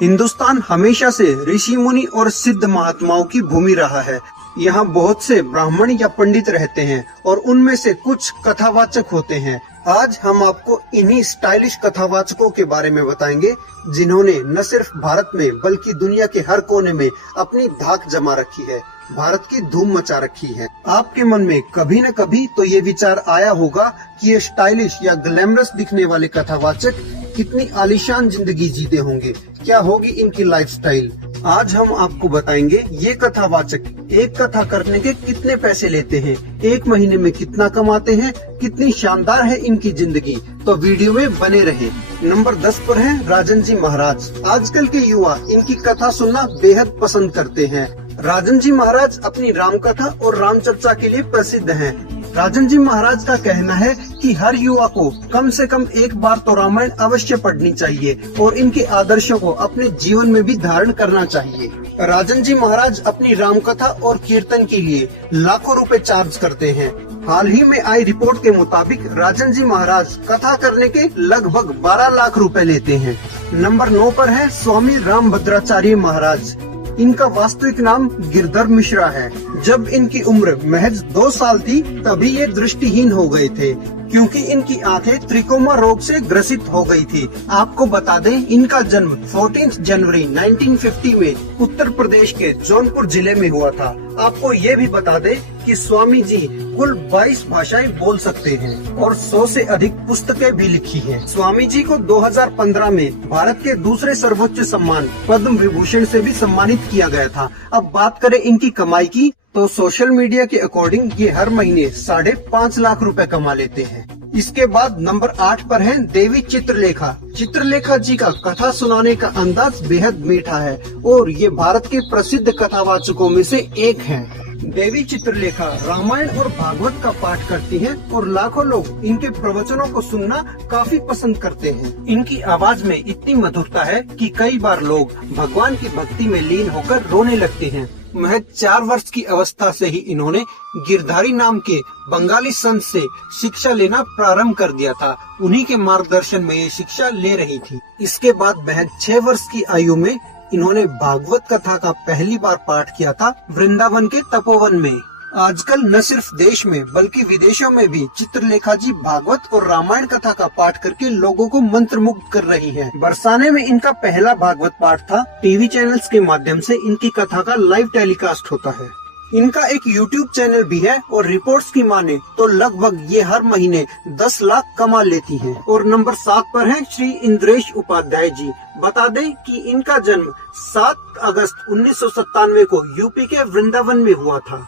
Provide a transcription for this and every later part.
हिंदुस्तान हमेशा से ऋषि मुनि और सिद्ध महात्माओं की भूमि रहा है। यहाँ बहुत से ब्राह्मण या पंडित रहते हैं और उनमें से कुछ कथावाचक होते हैं। आज हम आपको इन्हीं स्टाइलिश कथावाचकों के बारे में बताएंगे, जिन्होंने न सिर्फ भारत में बल्कि दुनिया के हर कोने में अपनी धाक जमा रखी है, भारत की धूम मचा रखी है। आपके मन में कभी न कभी तो ये विचार आया होगा कि ये स्टाइलिश या ग्लैमरस दिखने वाले कथावाचक कितनी आलीशान जिंदगी जीते होंगे, क्या होगी इनकी लाइफस्टाइल। आज हम आपको बताएंगे ये कथावाचक एक कथा करने के कितने पैसे लेते हैं, एक महीने में कितना कमाते हैं, कितनी शानदार है इनकी जिंदगी। तो वीडियो में बने रहे। नंबर 10 पर है राजन जी महाराज। आजकल के युवा इनकी कथा सुनना बेहद पसंद करते हैं। राजन जी महाराज अपनी राम कथा और राम चर्चा के लिए प्रसिद्ध हैं। राजन जी महाराज का कहना है कि हर युवा को कम से कम एक बार तो रामायण अवश्य पढ़नी चाहिए और इनके आदर्शों को अपने जीवन में भी धारण करना चाहिए। राजन जी महाराज अपनी राम कथा और कीर्तन के लिए लाखों रुपए चार्ज करते हैं। हाल ही में आई रिपोर्ट के मुताबिक राजन जी महाराज कथा करने के लगभग 12 लाख रुपए लेते हैं। नंबर 9 पर है स्वामी रामभद्राचार्य महाराज। इनका वास्तविक नाम गिरधर मिश्रा है। जब इनकी उम्र महज 2 साल थी तभी ये दृष्टिहीन हो गए थे, क्योंकि इनकी आंखें त्रिकोमा रोग से ग्रसित हो गई थी। आपको बता दें, इनका जन्म 14 जनवरी 1950 में उत्तर प्रदेश के जौनपुर जिले में हुआ था। आपको ये भी बता दें कि स्वामी जी कुल 22 भाषाएं बोल सकते हैं और 100 से अधिक पुस्तकें भी लिखी हैं। स्वामी जी को 2015 में भारत के दूसरे सर्वोच्च सम्मान पद्म विभूषण से भी सम्मानित किया गया था। अब बात करें इनकी कमाई की, तो सोशल मीडिया के अकॉर्डिंग ये हर महीने 5.5 लाख रुपए कमा लेते हैं। इसके बाद नंबर 8 पर है देवी चित्रलेखा। चित्रलेखा जी का कथा सुनाने का अंदाज बेहद मीठा है और ये भारत के प्रसिद्ध कथावाचकों में से एक हैं। देवी चित्रलेखा रामायण और भागवत का पाठ करती हैं और लाखों लोग इनके प्रवचनों को सुनना काफी पसंद करते हैं। इनकी आवाज में इतनी मधुरता है कि कई बार लोग भगवान की भक्ति में लीन होकर रोने लगते हैं। महज 4 वर्ष की अवस्था से ही इन्होंने गिरधारी नाम के बंगाली संत से शिक्षा लेना प्रारंभ कर दिया था। उन्हीं के मार्गदर्शन में ये शिक्षा ले रही थी। इसके बाद महज 6 वर्ष की आयु में इन्होंने भागवत कथा का पहली बार पाठ किया था वृंदावन के तपोवन में। आजकल न सिर्फ देश में बल्कि विदेशों में भी चित्रलेखा जी भागवत और रामायण कथा का पाठ करके लोगों को मंत्रमुग्ध कर रही हैं। बरसाने में इनका पहला भागवत पाठ था। टीवी चैनल्स के माध्यम से इनकी कथा का लाइव टेलीकास्ट होता है। इनका एक YouTube चैनल भी है और रिपोर्ट्स की माने तो लगभग ये हर महीने 10 लाख कमा लेती हैं। और नंबर 7 पर है श्री इंद्रेश उपाध्याय जी। बता दें कि इनका जन्म 7 अगस्त 1997 को यूपी के वृंदावन में हुआ था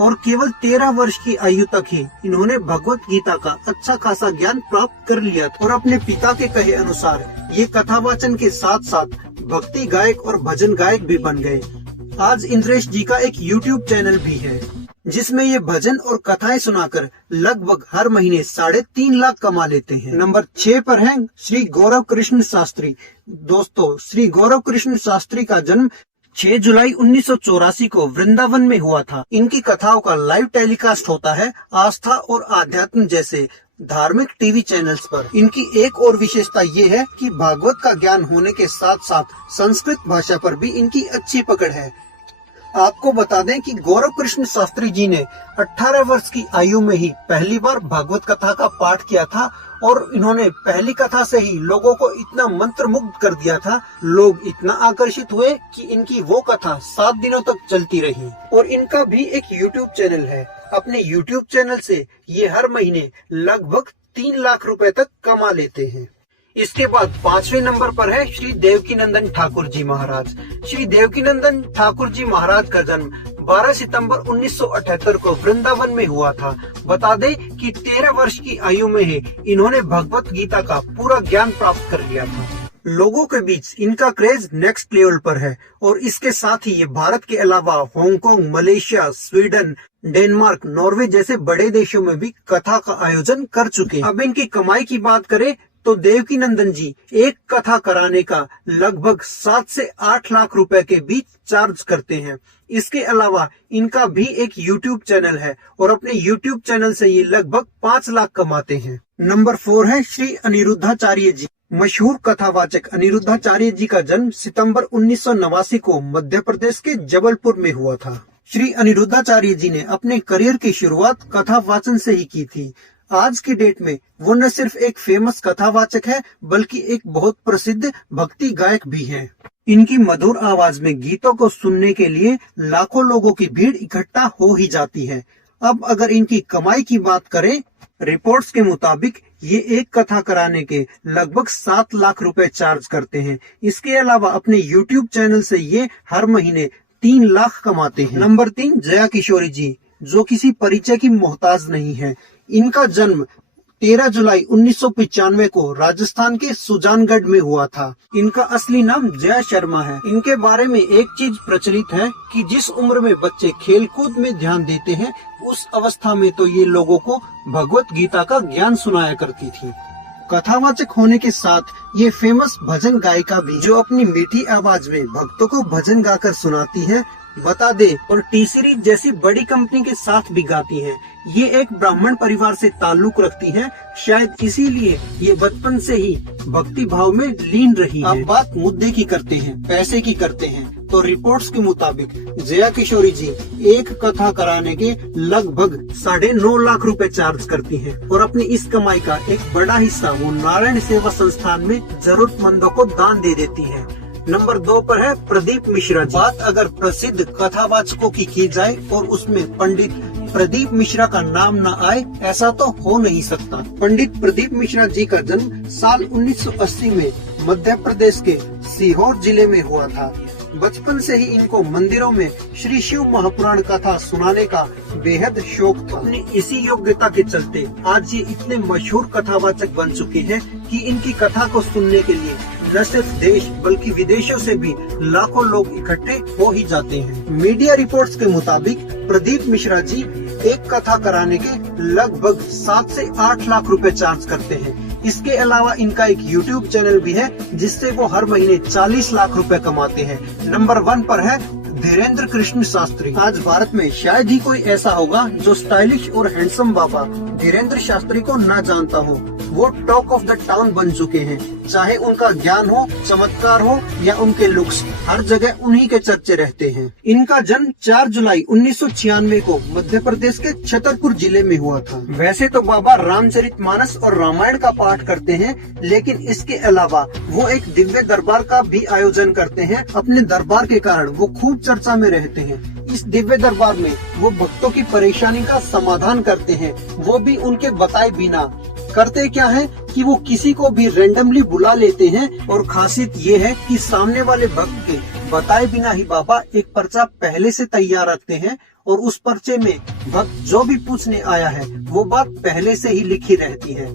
और केवल 13 वर्ष की आयु तक ही इन्होंने भगवत गीता का अच्छा खासा ज्ञान प्राप्त कर लिया और अपने पिता के कहे अनुसार ये कथावाचन के साथ साथ भक्ति गायक और भजन गायक भी बन गए। आज इंद्रेश जी का एक YouTube चैनल भी है जिसमें ये भजन और कथाएं सुनाकर लगभग हर महीने 3.5 लाख कमा लेते हैं। नंबर 6 पर है श्री गौरव कृष्ण शास्त्री। दोस्तों, श्री गौरव कृष्ण शास्त्री का जन्म 6 जुलाई 1984 को वृंदावन में हुआ था। इनकी कथाओं का लाइव टेलीकास्ट होता है आस्था और आध्यात्म जैसे धार्मिक टीवी चैनल्स पर। इनकी एक और विशेषता ये है कि भागवत का ज्ञान होने के साथ साथ संस्कृत भाषा पर भी इनकी अच्छी पकड़ है। आपको बता दें कि गौरव कृष्ण शास्त्री जी ने 18 वर्ष की आयु में ही पहली बार भागवत कथा का पाठ किया था और इन्होंने पहली कथा से ही लोगों को इतना मंत्रमुग्ध कर दिया था, लोग इतना आकर्षित हुए कि इनकी वो कथा 7 दिनों तक चलती रही। और इनका भी एक YouTube चैनल है। अपने YouTube चैनल से ये हर महीने लगभग 3 लाख रुपए तक कमा लेते हैं। इसके बाद 5वें नंबर पर है श्री देवकीनंदन ठाकुर जी महाराज। श्री देवकीनंदन ठाकुर जी महाराज का जन्म 12 सितंबर 1978 को वृंदावन में हुआ था। बता दें कि 13 वर्ष की आयु में ही इन्होंने भगवत गीता का पूरा ज्ञान प्राप्त कर लिया था। लोगों के बीच इनका क्रेज नेक्स्ट लेवल पर है और इसके साथ ही ये भारत के अलावा Hong Kong, Malaysia, Sweden, Denmark, Norway जैसे बड़े देशों में भी कथा का आयोजन कर चुके हैं। अब इनकी कमाई की बात करें तो देवकीनंदन जी एक कथा कराने का लगभग 7 से 8 लाख रुपए के बीच चार्ज करते हैं। इसके अलावा इनका भी एक YouTube चैनल है और अपने YouTube चैनल से ये लगभग 5 लाख कमाते हैं। नंबर 4 है श्री अनिरुद्धाचार्य जी। मशहूर कथावाचक अनिरुद्धाचार्य जी का जन्म सितंबर 1989 को मध्य प्रदेश के जबलपुर में हुआ था। श्री अनिरुद्धाचार्य जी ने अपने करियर की शुरुआत कथा वाचन से ही की थी। आज की डेट में वो न सिर्फ एक फेमस कथावाचक है बल्कि एक बहुत प्रसिद्ध भक्ति गायक भी है। इनकी मधुर आवाज में गीतों को सुनने के लिए लाखों लोगों की भीड़ इकट्ठा हो ही जाती है। अब अगर इनकी कमाई की बात करें, रिपोर्ट्स के मुताबिक ये एक कथा कराने के लगभग 7 लाख रुपए चार्ज करते हैं। इसके अलावा अपने YouTube चैनल से ये हर महीने 3 लाख कमाते हैं। नंबर 3, जया किशोरी जी, जो किसी परिचय की मोहताज नहीं है। इनका जन्म 13 जुलाई 1995 को राजस्थान के सुजानगढ़ में हुआ था। इनका असली नाम जया शर्मा है। इनके बारे में एक चीज प्रचलित है कि जिस उम्र में बच्चे खेलकूद में ध्यान देते हैं, उस अवस्था में तो ये लोगों को भगवत गीता का ज्ञान सुनाया करती थी। कथावाचक होने के साथ ये फेमस भजन गायिका भी, जो अपनी मीठी आवाज में भक्तों को भजन गाकर सुनाती है। बता दे और टी सीरीज जैसी बड़ी कंपनी के साथ भी गाती हैं। ये एक ब्राह्मण परिवार से ताल्लुक रखती हैं, शायद इसीलिए ये बचपन से ही भक्ति भाव में लीन रही है। अब बात मुद्दे की करते हैं, पैसे की करते हैं, तो रिपोर्ट्स के मुताबिक जया किशोरी जी एक कथा कराने के लगभग 9.5 लाख रुपए चार्ज करती हैं और अपनी इस कमाई का एक बड़ा हिस्सा वो नारायण सेवा संस्थान में जरूरतमंदों को दान दे देती है। नंबर 2 पर है प्रदीप मिश्रा जी। बात अगर प्रसिद्ध कथावाचकों की जाए और उसमें पंडित प्रदीप मिश्रा का नाम न आए, ऐसा तो हो नहीं सकता। पंडित प्रदीप मिश्रा जी का जन्म साल 1980 में मध्य प्रदेश के सीहोर जिले में हुआ था। बचपन से ही इनको मंदिरों में श्री शिव महापुराण कथा सुनाने का बेहद शौक था। अपनी इसी योग्यता के चलते आज ये इतने मशहूर कथावाचक बन चुके हैं कि इनकी कथा को सुनने के लिए न सिर्फ देश बल्कि विदेशों से भी लाखों लोग इकट्ठे हो ही जाते हैं। मीडिया रिपोर्ट्स के मुताबिक प्रदीप मिश्रा जी एक कथा कराने के लगभग 7 से 8 लाख रुपए चार्ज करते हैं। इसके अलावा इनका एक YouTube चैनल भी है जिससे वो हर महीने 40 लाख रुपए कमाते हैं। नंबर 1 पर है धीरेन्द्र कृष्ण शास्त्री। आज भारत में शायद ही कोई ऐसा होगा जो स्टाइलिश और हैंडसम बाबा धीरेन्द्र शास्त्री को न जानता हो। वो टॉक ऑफ द टाउन बन चुके हैं। चाहे उनका ज्ञान हो, चमत्कार हो या उनके लुक्स, हर जगह उन्हीं के चर्चे रहते हैं। इनका जन्म 4 जुलाई 1996 को मध्य प्रदेश के छतरपुर जिले में हुआ था। वैसे तो बाबा रामचरितमानस और रामायण का पाठ करते हैं, लेकिन इसके अलावा वो एक दिव्य दरबार का भी आयोजन करते हैं। अपने दरबार के कारण वो खूब चर्चा में रहते हैं। इस दिव्य दरबार में वो भक्तों की परेशानी का समाधान करते हैं, वो भी उनके बताए बिना। करते क्या है कि वो किसी को भी रैंडमली बुला लेते हैं और खासियत ये है कि सामने वाले भक्त के बताए बिना ही बाबा एक पर्चा पहले से तैयार रखते हैं और उस पर्चे में भक्त जो भी पूछने आया है वो बात पहले से ही लिखी रहती है।